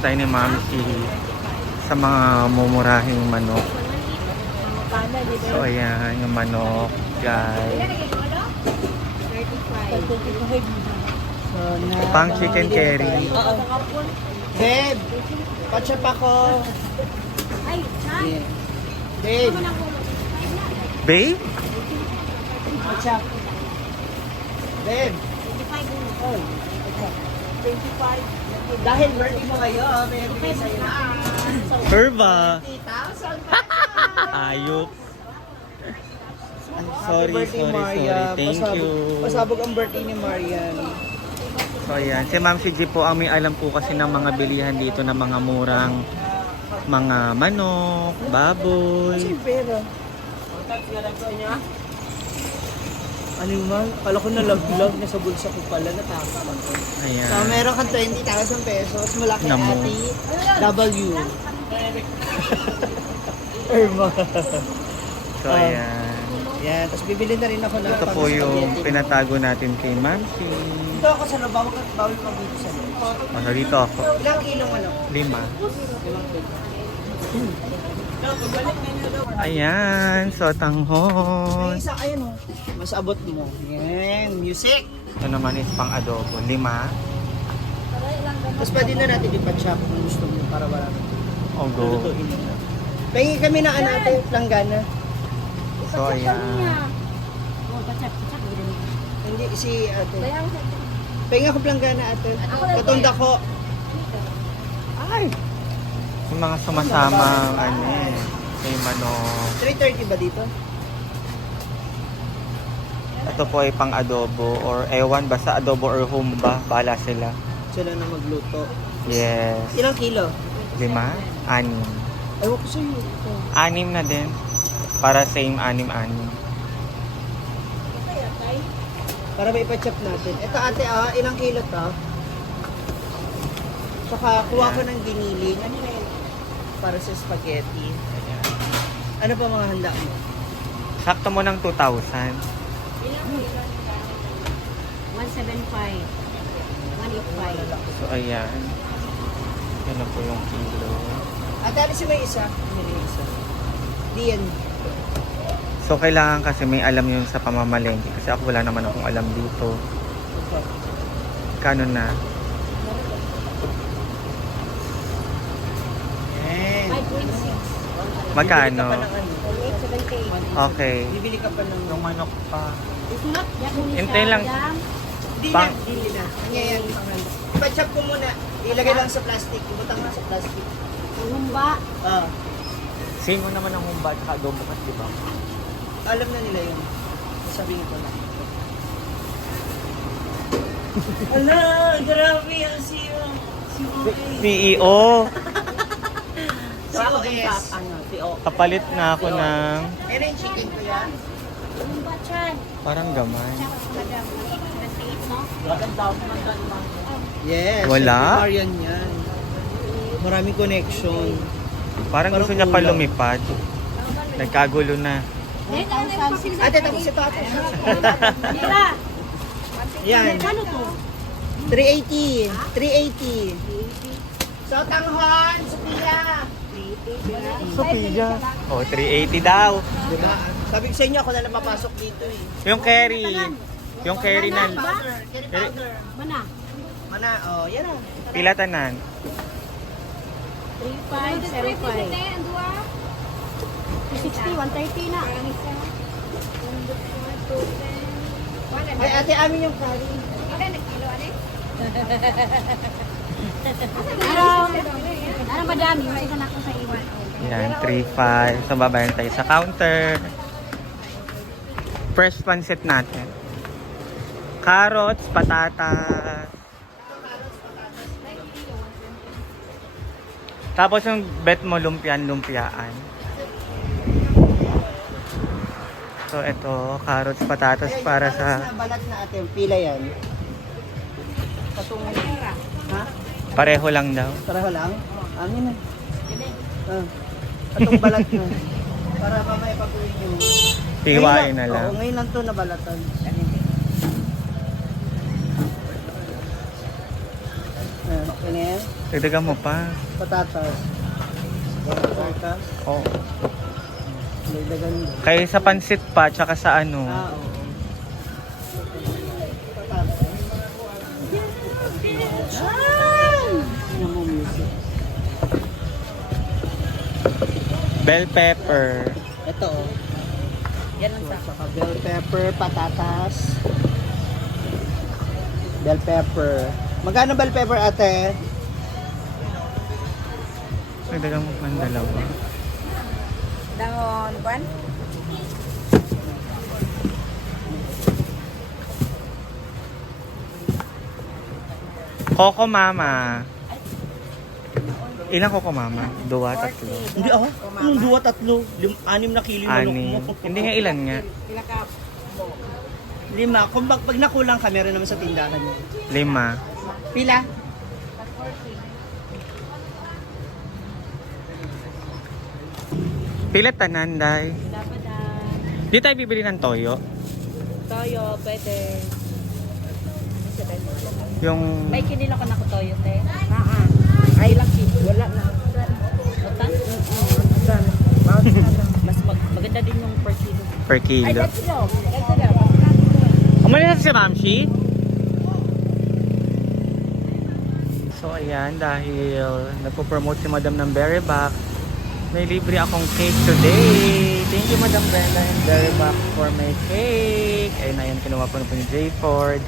tayo ni Ma'am C sa mga mumurahing manok. So ayan, yung manok, guys. Pang chicken curry. Babe, patchap ako. Ay, chan. Babe, Babe? patchap. Babe. 25. Dahil birthday mo ngayon, may bigay sa'yo na. Curva. 20,000 Ayop. Happy Sorry, birthday, sorry, Maria. sorry. Thank you. Pasabog ang birthday ni Marian. So ayan, si Ma'am CG po ang may alam po kasi ng mga bilihan dito ng mga murang mga manok, baboy. Kasi pera. Ano yung man? Kala ko nalaglag na sa bulsa ko pala, natakot ako. Ayan. So, meron kang 20,000 pesos mula kay Namo. Ate W. Irma. So ayan. Yan, tapos bibili na rin ako ng Ito po yung pinatago natin kay Ma'am C. Dito ako sa loob, bawal ka dito sa loob. Ano dito ako? Ilang kilong ano? 5. Ayan, so May tanghon. isa, ayan o. Mas abot mo. Yan, music. Ito naman is pang adobo. 5. Tapos pwede na natin ipag-shop kung gusto mo para wala na. O go. Lutuin na. Pahingi kami na ate, langgana. So ayan. Oh, pachat. Hindi, si ate. Pahingi ako langgana ate. Katunda ko. Ay! Yung mga sumasamang ano eh. Kay manok. 3:30 ba dito? Ito po ay pang adobo or ewan basta adobo or humba. Bahala sila. Sila na magluto. Yes. Ilang kilo? 5? 6. Ewan ko sa'yo. 6 na din. Para same 6. Para may ipa-chop natin. Ito ate ilang kilo to? Saka kuha ko ng giniling. Ano na yun? Para sa spaghetti. Ayan. Ano pa mga handa mo? Sakto mo ng 2,000. 175. 185. So ayan. Yan na po yung kilo. Ate, alisin mo yung isa. Hindi yung isa. Di yan. So kailangan kasi may alam yun sa pamamalengke. Kasi ako wala naman akong alam dito. Kano na? Yan. 5.6. Magkano? Bibili ka pa ng ano? 878. Okay. Bibili ka pa ng... Yung manok pa. Hintay Hintay lang. Di na, Pang- dili na. Ngayon, ipa-chop ko muna. Ilagay lang sa plastic. Ibutang na sa plastic. Humba. Same mo naman ang humba at adobo kasi diba? Alam na nila yun. Sabihin ko lang. Ala, grabe ang CEO. CEO! COS. Kapalit na ako ng Pero yung chicken ko yan. Humba, chan. parang gamay. Madam, 78, no? Yes. Wala? si Marian yan. Maraming connection. Parang gusto niya pa lumipad. Nagkagulo na. 1,006. Ate, tapos ito ate. Mira. Yan. Kano to? 380. 380. So, tanghon, Sophia. Sophia. Oh, 380 daw. Diba? Sabi ko sa inyo, ako na lang papasok dito eh. Yung carry. Yung carry na. Powder, curry powder. Mana? Mana, yan na. Pila tanan. 3505. 260, 130 na. Ay, ate, amin yung curry. Ano madami, may isa na ako sa iwan. Yan, 3.5. So, babayan tayo sa counter. Fresh pancit natin. Carrots, patatas. Tapos yung bet mo, lumpian-lumpiaan. So, ito, carrots, patatas para sa... Balat na ate, pila yan. Patungan. Ha? Pareho lang daw. Taraho lang? Amin na. Atong balat na. Para mamaya pag-uwi nyo. Tiwain na lang. Oo, ngayon lang to nabalatan. Okay na yan? Dagdagan mo pa. Patatas. Patatas. Oo. Dagdagan mo. Kaya sa pansit pa, tsaka sa ano. Oo. Patatas. Ano mo music? Bell pepper. Ito oh. Yan ang Saka bell pepper, patatas. Bell pepper. Magkano bell pepper ate? Dagdagan mo pa ng dalawa. Dangon, kwan? Coco Mama. Ilang Coco Mama? Dua, tatlo. Hindi ako. Anong 2, 3? 6 na kilo yung manok Ani. mo. Hindi nga ilan nga. Pila ka? 5. Kung pag nakulang ka, meron naman sa tindahan mo. 5. Pila? Pila tanan, day. Dapat Di tayo bibili ng toyo. toyo, pwede. Yung... May kinilo ka na ko toyo, te. Ay, lang wala na. Utan? Utan. Mas maganda din yung per kilo. Per Ay, kilo. that's low. That's low. Umalis na si Mamshi. So ayan, dahil nagpo-promote si Madam ng Berryback, may libre akong cake today. Thank you Madam Brenda and Berryback for my cake. Ayun na yan, kinuha po na po ni J. Ford.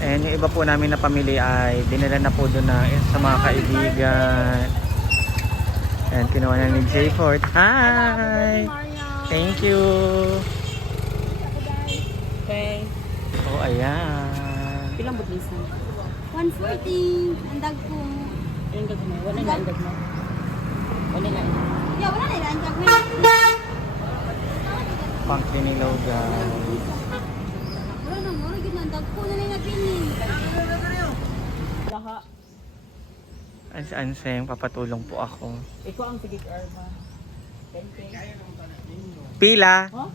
And yung iba po namin na pamilya ay dinala na po doon na sa mga kaibigan. And kinuha na ni J. Ford. Hi! Thank you! Okay. So ayan. Pilang budlisan? 140. Ang dag po. Ilang dag mo? Wala na ang dag mo? Wala na. Yeah, wala na. Ang dag mo. Pang kinilaw guys. Wala na mo. Gid na ang dag po na lang nagpinin. Laha. Anseng, papatulong po ako. Ikaw ang sigig arma. 10K. Pila? Huh?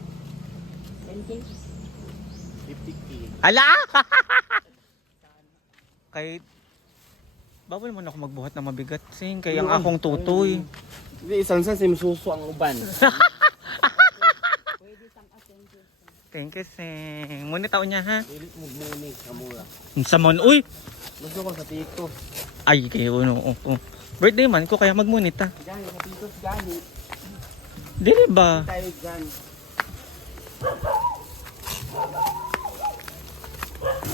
10K? Ala! Kay bawal mo na ako magbuhat na mabigat, sing. Kaya ang akong tutoy. Hindi, isang si Mususo ang uban. Thank you, sing. Ngunit taon niya, ha? Dilit mo muni, kamura. Sa mon, uy! Gusto ko sa tito. Ay, kayo, no. Birthday man ko, kaya magmunit, ha? Gani, sa tito, gani. Dili ba? Tayo gani.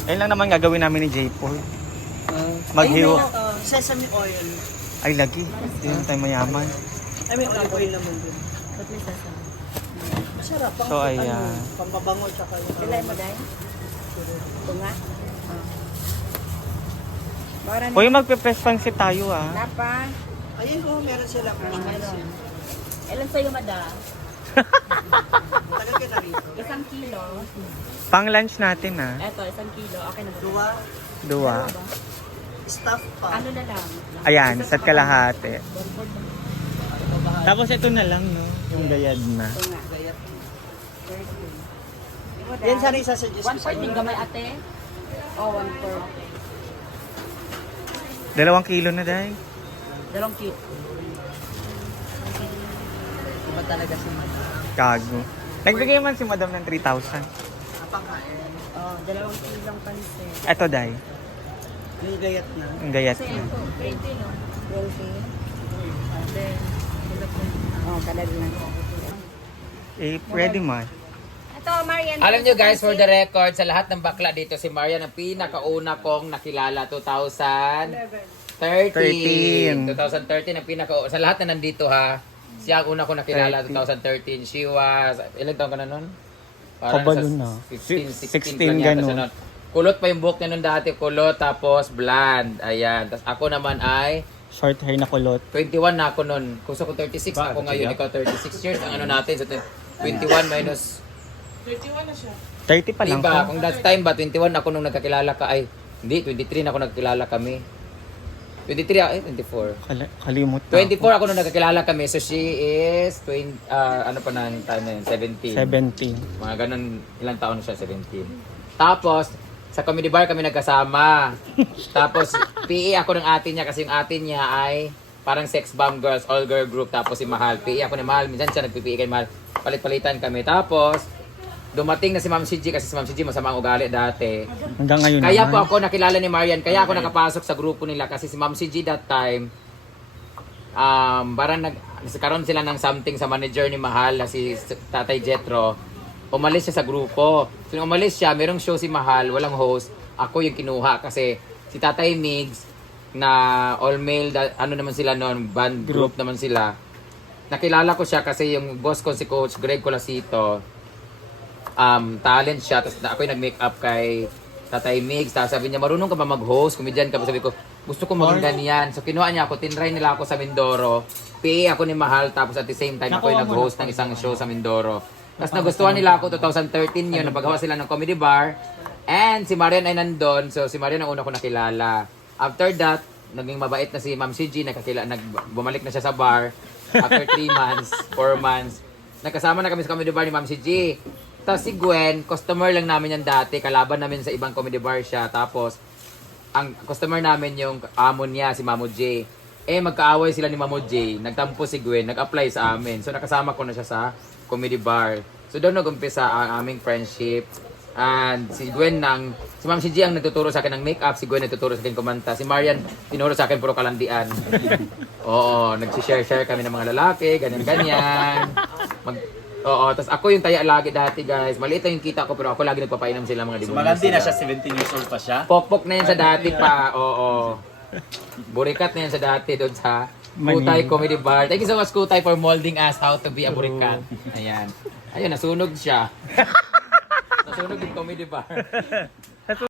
Ayun lang naman gagawin namin ni J. Paul. Maghiwa. Sesame oil. Ay, lagi. Hindi naman tayo mayaman. Ay, may olive oil naman din. Ba't may sasama? Masarap. So, ayan. Pambabango tsaka yung... Pilay mo dahil? Ito nga. Bawara na. Hoy, magpe-press pansit tayo, ah. Napa. Ayun ko, meron silang Meron. Ilan sa'yo, mada? Tagal ka na rito. 1 kilo. Pang lunch natin, ah. Eto, 1 kilo. Okay na ba? Dua, Dua. stuff pa. Ano na lang? Ayan, sa kalahati. Tapos ito na lang, no? Yung gayad na. Ito nga. Gayat. 30. Yan sana isasuggest ko 1/4 sa din inyo. gamay ate? Oh, 1/4. 2 kilo na, day. 2 kilo. Iba talaga si Madam. Kago. Nagbigay man si Madam ng 3,000. Napakain. Oh, 2 kilong pansit. Eto, day. Yung gayat na. Yung gayat na. 20, no? 20. Then, oh, talaga na. Eh, ready man. Ito, Marian. Alam nyo guys, for the record, sa lahat ng bakla dito, si Marian ang pinakauna kong nakilala 2013. 2013 ang sa lahat na nandito ha. Siya ang una kong nakilala 2013. She was, ilang taon ka na nun? Kabalo na. 15, 16 pa niya. ganun. Tapos kulot pa yung buhok niya nun dati. Kulot, tapos blonde. Ayan. Tapos ako naman ay Short hair na kulot. 21 na ako nun. Gusto ko 36 na ako ngayon. Ikaw 36 years. Ang ano natin. So, 21 minus 30 pa lang diba, ko. kung that time ba, 21 ako nung nagkakilala ka, ay, hindi, 23 na ako nagkakilala kami. 23, 24. Kalimut na 24 ako nung nagkakilala kami, so she is, ano pa na yung time na yun, 17. 17. Mga ganun, ilang taon na siya, 17. Tapos, Sa comedy bar kami nagkasama. Tapos, PE ako ng ate niya kasi yung ate niya ay parang sex bomb girls, all girl group. Tapos si Mahal, PE ako ni Mahal. Minsan siya nagpi-PE kay Mahal. Palit-palitan kami. Tapos, dumating na si Ma'am CG kasi si Ma'am CG masama ang ugali dati. Hanggang ngayon Kaya naman. po ako nakilala ni Marian, kaya ako nakapasok sa grupo nila kasi si Ma'am CG that time, parang nagkaroon sila ng something sa manager ni Mahal na si Tatay Jetro. Umalis siya sa grupo. So nung umalis siya, merong show si Mahal, walang host. Ako yung kinuha kasi si Tatay Migs na all male, ano naman sila noon, band group naman sila. Nakilala ko siya kasi yung boss ko si Coach Greg Colasito, talent siya, tapos ako yung nag-makeup kay Tatay Migs, tapos sabi niya, marunong ka ba mag-host? Comedian ka ba? Sabi ko, gusto ko maging ganyan. So kinuha niya ako, tinry nila ako sa Mindoro, PA ako ni Mahal, tapos at the same time ako yung nag-host ng isang show sa Mindoro. Tapos nagustuhan nila ako, 2013 yun, napagawa sila ng comedy bar, and si Marian ay nandun, so si Marian ang una ko nakilala. After that, naging mabait na si Ma'am CG, bumalik na siya sa bar, after 3 months, 4 months, nagkasama na kami sa comedy bar ni Ma'am CG. Tapos si Gwen, customer lang namin yan dati. Kalaban namin sa ibang comedy bar siya. Tapos, ang customer namin yung amo niya, si Mamo J. Magkaaway sila ni Mamo J. Nagtampo si Gwen, nag-apply sa amin. So, nakasama ko na siya sa comedy bar. So, doon nag-umpisa ang aming friendship. And si Gwen si Ma'am CG ang nagtuturo sa akin ng makeup. Si Gwen nagtuturo sa akin kumanta. Si Marian, tinuro sa akin puro kalandian. Oo, nag-share kami ng mga lalaki, ganyan-ganyan. Oo, tapos ako yung taya lagi dati guys. Maliit lang yung kita ko pero ako lagi nagpapainom sila mga So, demonyo malandi na sila. siya, 17 years old pa siya. Pokpok na yan sa dati pa. Oo. Burikat na yan sa dati doon sa Kutay Comedy Bar. Thank you so much Kutay for molding us how to be a burikat. Ayan. Ayun, nasunog siya. Nasunog yung comedy bar.